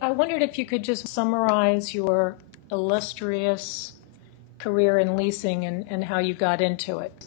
I wondered if you could just summarize your illustrious career in leasing and how you got into it.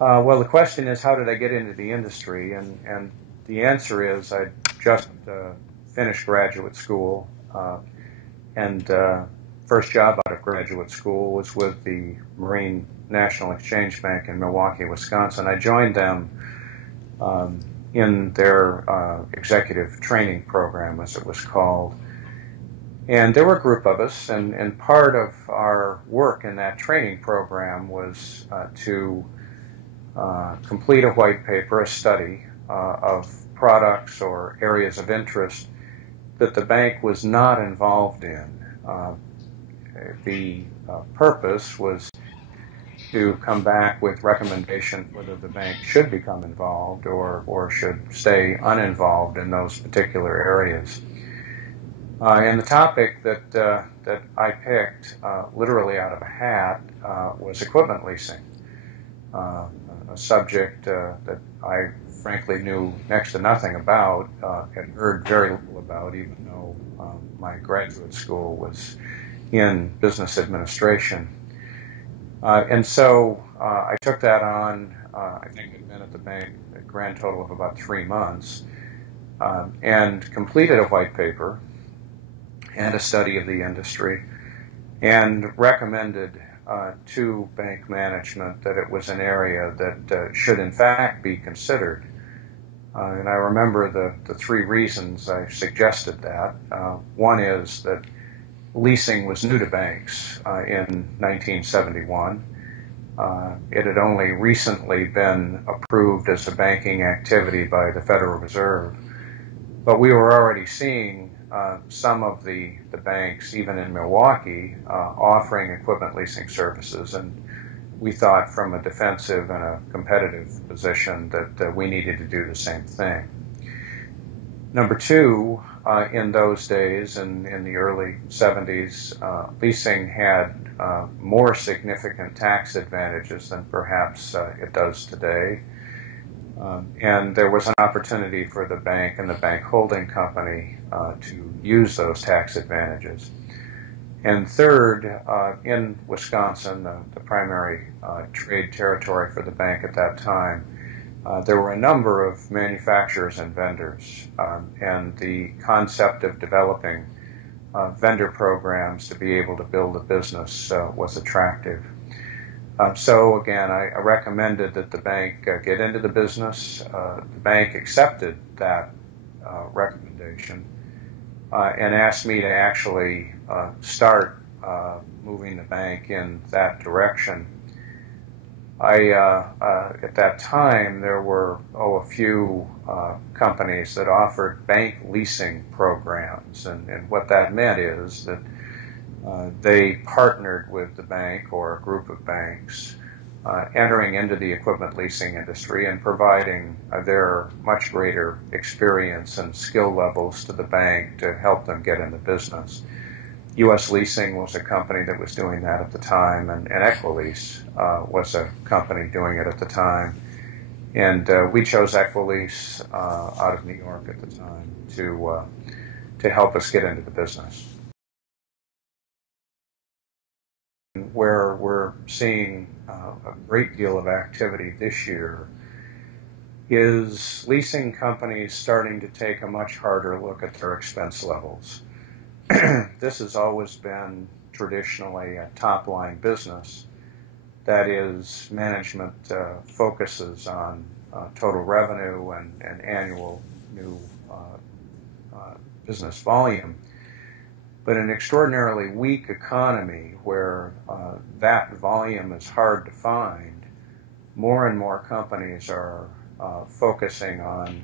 Well, the question is, how did I get into the industry? And the answer is, I just finished graduate school, and first job out of graduate school was with the Marine National Exchange Bank in Milwaukee, Wisconsin. I joined them in their executive training program, as it was called. And there were a group of us, and part of our work in that training program was to complete a white paper, a study of products or areas of interest that the bank was not involved in. The purpose was to come back with recommendation whether the bank should become involved or should stay uninvolved in those particular areas. And the topic that I picked, literally out of a hat, was equipment leasing, a subject that I frankly knew next to nothing about, had heard very little about, even though my graduate school was in business administration. And so I took that on. I think I'd been at the bank a grand total of about 3 months, and completed a white paper and a study of the industry, and recommended to bank management that it was an area that should in fact be considered. And I remember the 3 reasons I suggested that. One is that leasing was new to banks in 1971. It had only recently been approved as a banking activity by the Federal Reserve, but we were already seeing some of the banks, even in Milwaukee, offering equipment leasing services, and we thought from a defensive and a competitive position that we needed to do the same thing. Number 2, in those days, in the early 70s, leasing had more significant tax advantages than perhaps it does today. And there was an opportunity for the bank and the bank holding company to use those tax advantages. And third, in Wisconsin, the primary trade territory for the bank at that time, there were a number of manufacturers and vendors, and the concept of developing vendor programs to be able to build a business was attractive. So again, I recommended that the bank get into the business. The bank accepted that recommendation and asked me to actually start moving the bank in that direction. At that time, there were a few companies that offered bank leasing programs, and what that meant is that they partnered with the bank or a group of banks, entering into the equipment leasing industry and providing their much greater experience and skill levels to the bank to help them get in the business. U.S. Leasing was a company that was doing that at the time, and Equilease was a company doing it at the time. And we chose Equilease out of New York at the time to help us get into the business. Where we're seeing a great deal of activity this year is leasing companies starting to take a much harder look at their expense levels. This has always been traditionally a top-line business. That is, management focuses on total revenue and annual new business volume. But in an extraordinarily weak economy where that volume is hard to find, more and more companies are focusing on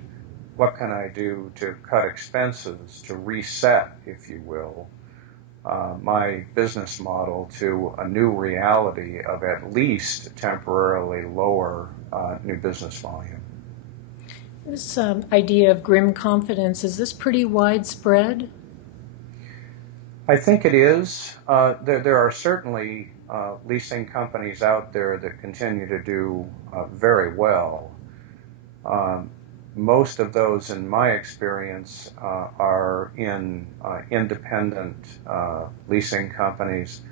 what can I do to cut expenses, to reset, if you will, my business model to a new reality of at least temporarily lower new business volume. This idea of grim confidence, is this pretty widespread? I think it is. There are certainly leasing companies out there that continue to do very well. most of those, in my experience, are in independent leasing companies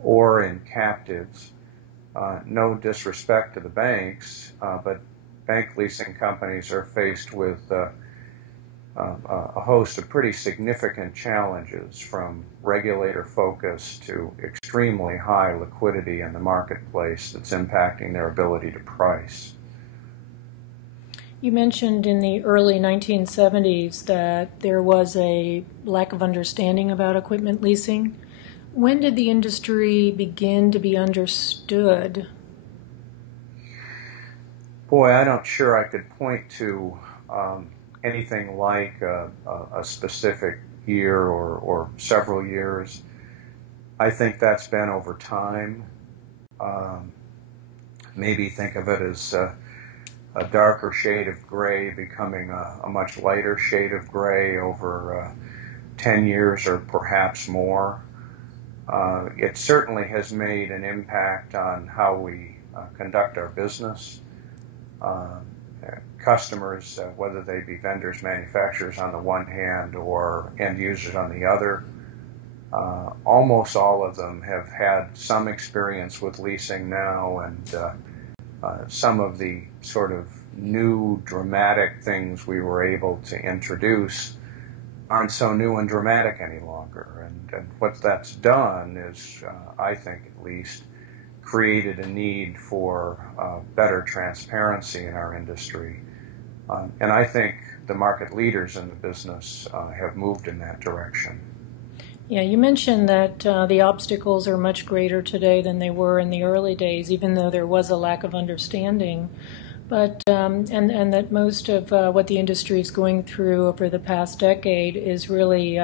or in captives. No disrespect to the banks, but bank leasing companies are faced with a host of pretty significant challenges, from regulator focus to extremely high liquidity in the marketplace that's impacting their ability to price. You mentioned in the early 1970s that there was a lack of understanding about equipment leasing. When did the industry begin to be understood? Boy, I'm not sure I could point to anything like a specific year or several years. I think that's been over time. Maybe think of it as a darker shade of gray becoming a much lighter shade of gray over 10 years or perhaps more. It certainly has made an impact on how we conduct our business. Customers, whether they be vendors, manufacturers on the one hand or end users on the other, almost all of them have had some experience with leasing now, and some of the sort of new dramatic things we were able to introduce aren't so new and dramatic any longer. And what that's done is, I think at least, created a need for better transparency in our industry. And I think the market leaders in the business have moved in that direction. Yeah, you mentioned that the obstacles are much greater today than they were in the early days, even though there was a lack of understanding. But and that most of what the industry is going through over the past decade is really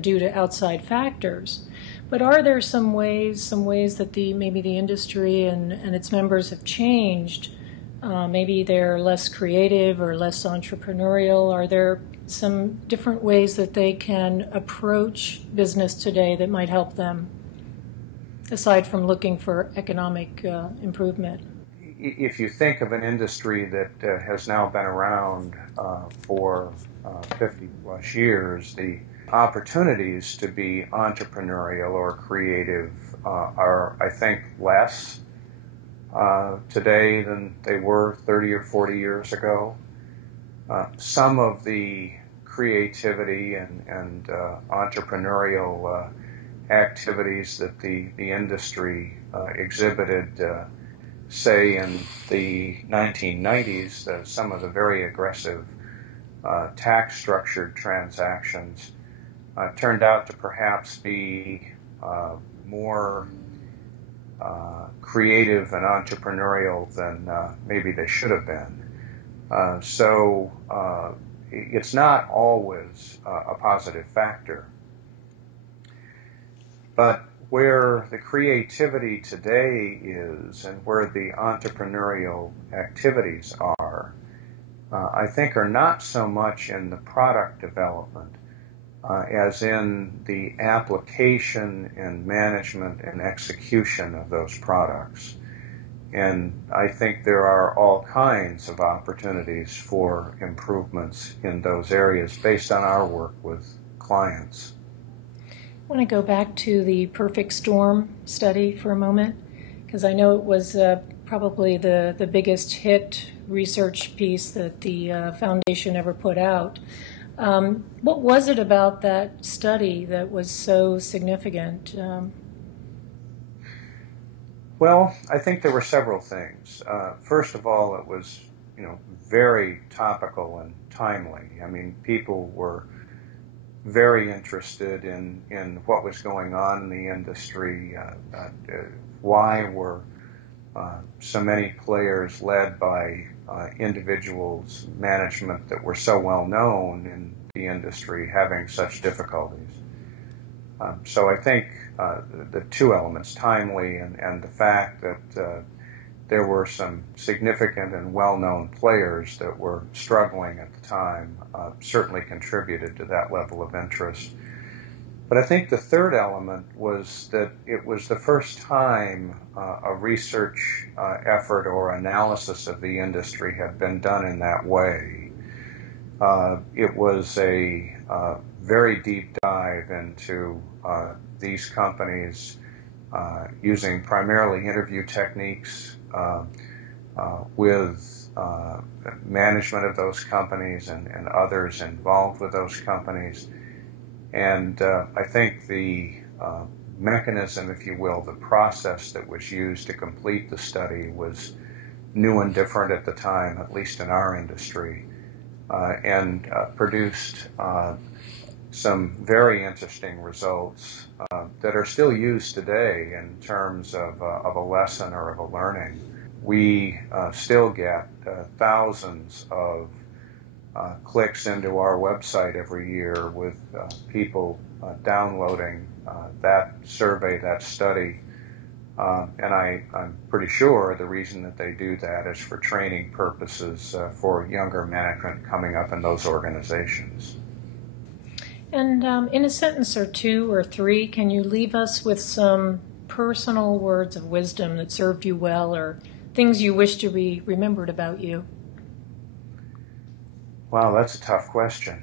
due to outside factors. But are there some ways that maybe the industry and its members have changed? Maybe they're less creative or less entrepreneurial. Are there some different ways that they can approach business today that might help them, aside from looking for economic improvement? If you think of an industry that has now been around for 50 plus years, the opportunities to be entrepreneurial or creative are, I think, less today than they were 30 or 40 years ago. Some of the creativity and entrepreneurial activities that the industry exhibited, say in the 1990s, some of the very aggressive tax-structured transactions turned out to perhaps be more creative and entrepreneurial than maybe they should have been. So it's not always a positive factor. But where the creativity today is and where the entrepreneurial activities are, I think are not so much in the product development as in the application and management and execution of those products. And I think there are all kinds of opportunities for improvements in those areas based on our work with clients. I want to go back to the perfect storm study for a moment, because I know it was probably the biggest hit research piece that the foundation ever put out. What was it about that study that was so significant? Well, I think there were several things. First of all, it was, very topical and timely. I mean, people were very interested in what was going on in the industry. Why were so many players led by individuals, management that were so well known in the industry having such difficulties? So I think the two elements, timely and the fact that there were some significant and well-known players that were struggling at the time, certainly contributed to that level of interest. But I think the third element was that it was the first time a research effort or analysis of the industry had been done in that way. It was a very deep dive into these companies using primarily interview techniques with management of those companies and others involved with those companies. And I think the mechanism, if you will, the process that was used to complete the study was new and different at the time, at least in our industry, and produced some very interesting results that are still used today in terms of a lesson or of a learning. We still get thousands of clicks into our website every year with people downloading that survey, that study. And I'm pretty sure the reason that they do that is for training purposes for younger management coming up in those organizations. And in a sentence or two or three, can you leave us with some personal words of wisdom that served you well, or things you wish to be remembered about you? Wow, that's a tough question.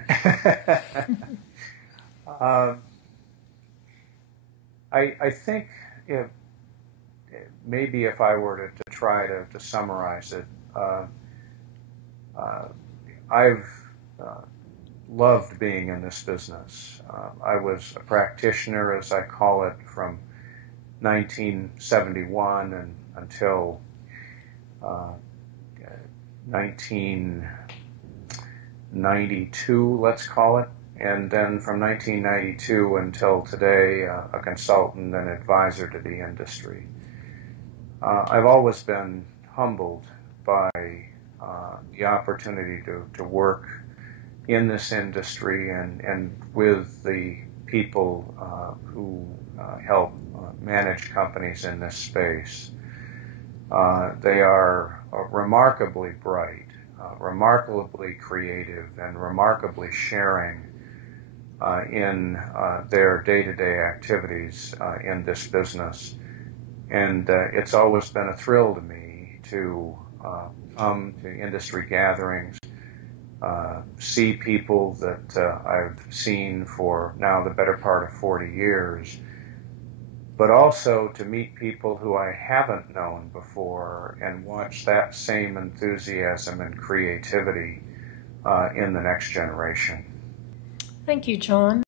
I think maybe if I were to try to summarize it, I've loved being in this business. I was a practitioner, as I call it, from 1971 and until 1992, let's call it. And then from 1992 until today, a consultant and advisor to the industry. I've always been humbled by the opportunity to work in this industry and with the people who help manage companies in this space. They are remarkably bright, remarkably creative, and remarkably sharing in their day-to-day activities in this business. And it's always been a thrill to me to come to industry gatherings, see people that I've seen for now the better part of 40 years, but also to meet people who I haven't known before and watch that same enthusiasm and creativity in the next generation. Thank you, John.